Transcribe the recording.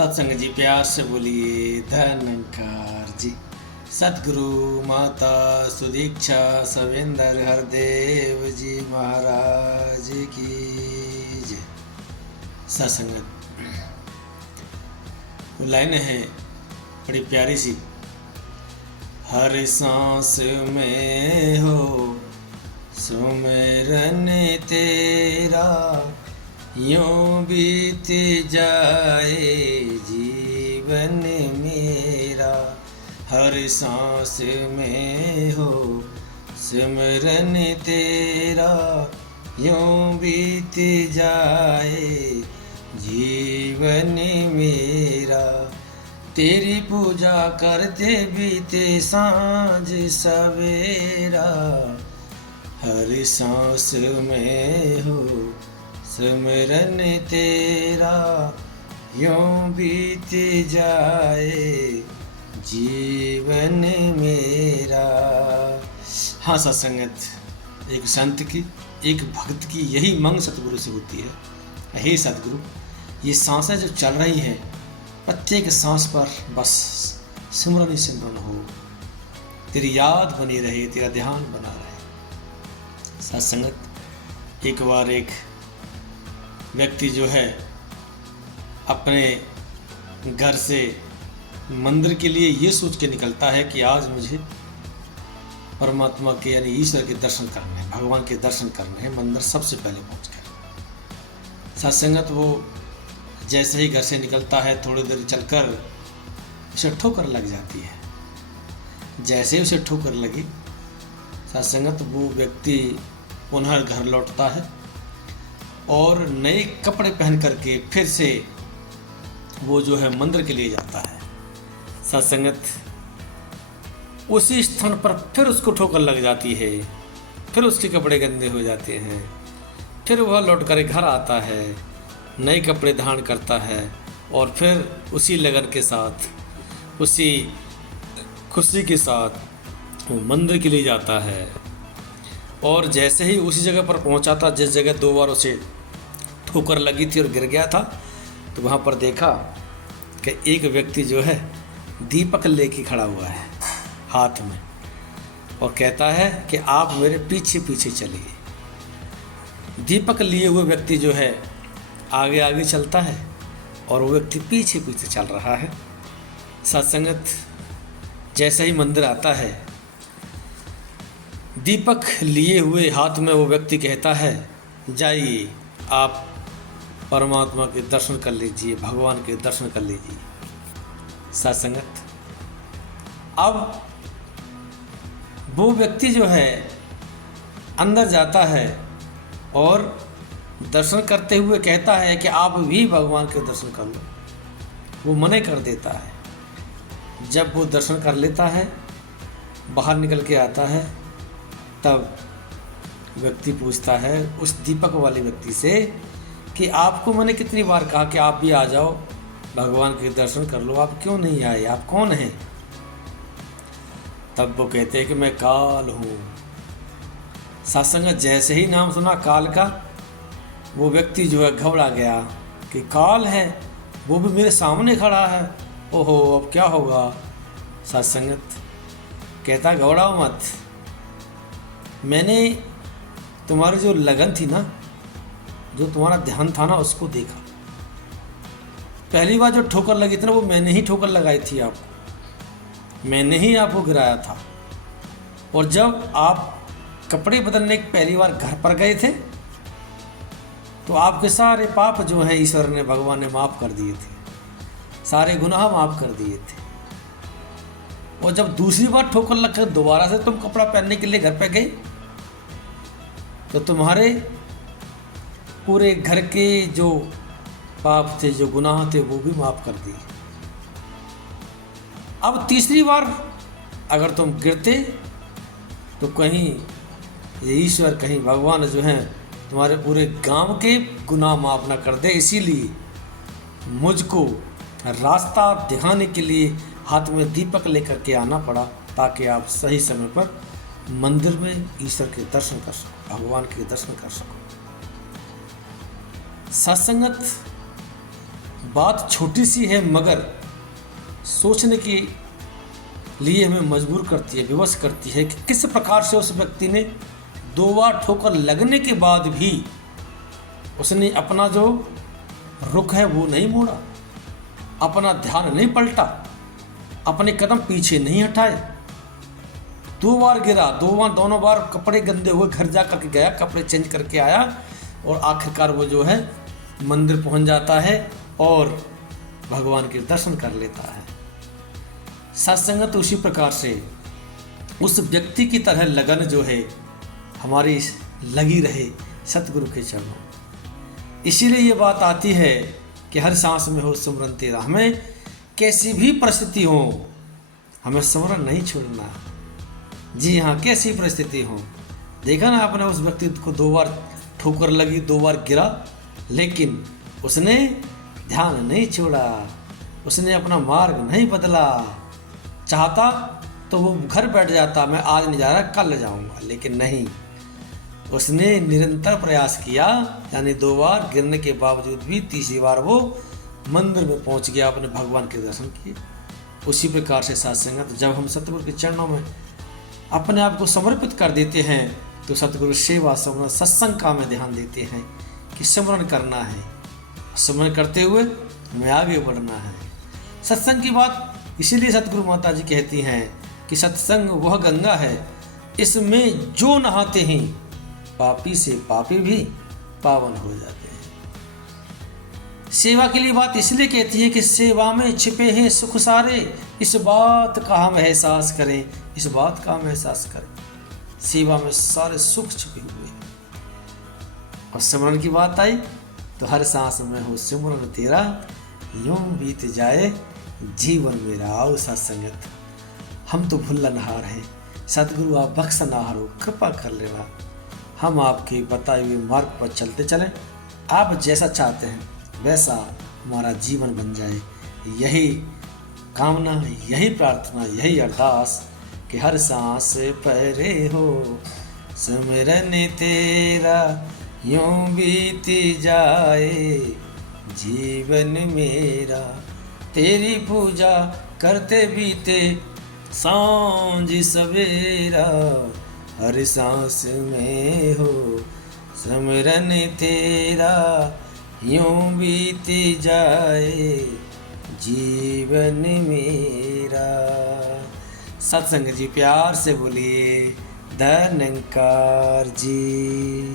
सत्संग जी प्यार से बोलिए धनकार जी। सतगुरु माता सुदीक्षा सवेंद्र हरदेव जी महाराज की जय। सत्संगत लाइन है बड़ी प्यारी सी। हर सांस में हो सुमिरन तेरा, यूं बीत जाए जीवन मेरा। हर सांस में हो सिमरन तेरा, यूं बीत जाए जीवन मेरा। तेरी पूजा करते बीते सांझ सवेरा, हर सांस में हो सिमरन तेरा, यूं बीत जाए जीवन मेरा। हाँ सत्संगत, एक संत की एक भक्त की यही मंग सतगुरु से होती है। हे सतगुरु, ये सांसें जो चल रही हैं, प्रत्येक सांस पर बस सिमरन ही सिमरन हो, तेरी याद बनी रहे, तेरा ध्यान बना रहे। सत्संगत, एक बार एक व्यक्ति जो है अपने घर से मंदिर के लिए ये सोच के निकलता है कि आज मुझे परमात्मा के यानी ईश्वर के दर्शन करने हैं, भगवान के दर्शन करने हैं, मंदिर सबसे पहले पहुंचकर। सत्संगत, वो जैसे ही घर से निकलता है, थोड़ी देर चलकर उसे ठोकर लग जाती है। जैसे ही उसे ठोकर लगी, सत्संगत, वो व्यक्ति पुनः घर लौटता है और नए कपड़े पहन करके फिर से वो जो है मंदिर के लिए जाता है। सत्संगत, उसी स्थान पर फिर उसको ठोकर लग जाती है, फिर उसके कपड़े गंदे हो जाते हैं, फिर वह लौट कर घर आता है, नए कपड़े धारण करता है और फिर उसी लगन के साथ, उसी खुशी के साथ वो मंदिर के लिए जाता है। और जैसे ही उसी जगह पर पहुंचा था जिस जगह 2 बार उसे ठोकर लगी थी और गिर गया था, तो वहाँ पर देखा कि एक व्यक्ति जो है दीपक लेके खड़ा हुआ है हाथ में और कहता है कि आप मेरे पीछे पीछे चलिए। दीपक लिए हुए व्यक्ति जो है आगे आगे चलता है और वो व्यक्ति पीछे पीछे चल रहा है। सत्संगत, जैसे ही मंदिर आता है, दीपक लिए हुए हाथ में वो व्यक्ति कहता है, जाइए आप परमात्मा के दर्शन कर लीजिए, भगवान के दर्शन कर लीजिए। सत्संगत, अब वो व्यक्ति जो है अंदर जाता है और दर्शन करते हुए कहता है कि आप भी भगवान के दर्शन कर लो। वो मना कर देता है। जब वो दर्शन कर लेता है, बाहर निकल के आता है, तब व्यक्ति पूछता है उस दीपक वाले व्यक्ति से कि आपको मैंने कितनी बार कहा कि आप भी आ जाओ, भगवान के दर्शन कर लो, आप क्यों नहीं आए, आप कौन हैं? तब वो कहते हैं कि मैं काल हूँ। सत्संग, जैसे ही नाम सुना काल का, वो व्यक्ति जो है घबरा गया कि काल है, वो भी मेरे सामने खड़ा है, ओहो अब क्या होगा। सत्संगत, कहता घबराओ मत, मैंने तुम्हारी जो लगन थी ना, जो तुम्हारा ध्यान था ना, उसको देखा। पहली बार जो ठोकर लगी थी ना, वो मैंने ही ठोकर लगाई थी आपको, मैंने ही आपको गिराया था। और जब आप कपड़े बदलने की पहली बार घर पर गए थे, तो आपके सारे पाप जो है ईश्वर ने, भगवान ने माफ़ कर दिए थे, सारे गुनाह माफ़ कर दिए थे। और जब दूसरी बार ठोकर लगकर दोबारा से तुम कपड़ा पहनने के लिए घर पे गए, तो तुम्हारे पूरे घर के जो पाप थे, जो गुनाह थे, वो भी माफ़ कर दिए। अब तीसरी बार अगर तुम गिरते, तो कहीं ये ईश्वर, कहीं भगवान जो हैं तुम्हारे पूरे गांव के गुनाह माफ़ ना कर दे। इसीलिए मुझको रास्ता दिखाने के लिए हाथ में दीपक लेकर के आना पड़ा, ताकि आप सही समय पर मंदिर में ईश्वर के दर्शन कर सको, भगवान के दर्शन कर सको। सत्संगत, बात छोटी सी है मगर सोचने के लिए हमें मजबूर करती है, विवश करती है कि किस प्रकार से उस व्यक्ति ने 2 बार ठोकर लगने के बाद भी उसने अपना जो रुख है वो नहीं मोड़ा, अपना ध्यान नहीं पलटा, अपने कदम पीछे नहीं हटाए। 2 बार गिरा, दोनों बार कपड़े गंदे हुए घर जा करके गया, कपड़े चेंज करके आया और आखिरकार वो जो है मंदिर पहुंच जाता है और भगवान के दर्शन कर लेता है। सत्संगत उसी प्रकार से उस व्यक्ति की तरह लगन जो है हमारी लगी रहे सतगुरु के चरणों। इसीलिए ये बात आती है कि हर सांस में हो सिमरन तेरा। हमें कैसी भी परिस्थिति हो हमें सिमरन नहीं छोड़ना। जी हाँ, कैसी परिस्थिति हो। देखा ना आपने, उस व्यक्ति को 2 बार ठोकर लगी, 2 बार गिरा, लेकिन उसने ध्यान नहीं छोड़ा, उसने अपना मार्ग नहीं बदला। चाहता तो वो घर बैठ जाता, मैं आज नहीं जा रहा कल जाऊंगा, लेकिन नहीं, उसने निरंतर प्रयास किया। यानी 2 बार गिरने के बावजूद भी तीसरी बार वो मंदिर में पहुंच गया, अपने भगवान के दर्शन किए। उसी प्रकार से सत्संगत, जब हम सतगुरु के चरणों में अपने आप को समर्पित कर देते हैं तो सतगुरु सेवा समरण सत्संग का में ध्यान देते हैं कि सिमरन करना है, सिमरन करते हुए हमें आगे बढ़ना है। सत्संग की बात इसीलिए सतगुरु माता जी कहती हैं कि सत्संग वह गंगा है, इसमें जो नहाते हैं पापी से पापी भी पावन हो जाते हैं। सेवा के लिए बात इसलिए कहती है कि सेवा में छिपे हैं सुख सारे, इस बात का हम एहसास करें, इस बात का हम एहसास करें। सेवा में सारे सुख छुपे हुए हैं। और सिमरन की बात आई तो हर सांस में हो सिमरन तेरा, यूं बीत जाए जीवन मेरा। आओ सत्संगत, हम तो भुल्लनहार हैं, सतगुरु आप बख्शनहार हो, कृपा कर लेना। हम आपके बताए हुए मार्ग पर चलते चलें, आप जैसा चाहते हैं वैसा हमारा जीवन बन जाए। यही कामना, यही प्रार्थना, यही अरदास कि हर सांस परे हो सिमरन तेरा, यूं बीती जाए जीवन मेरा। तेरी पूजा करते बीते सांझ सवेरा, हर सांस में हो सिमरन तेरा, यूं बीती जाए जीवन मेरा। सत्संग जी प्यार से बोलिए धन्यकार जी।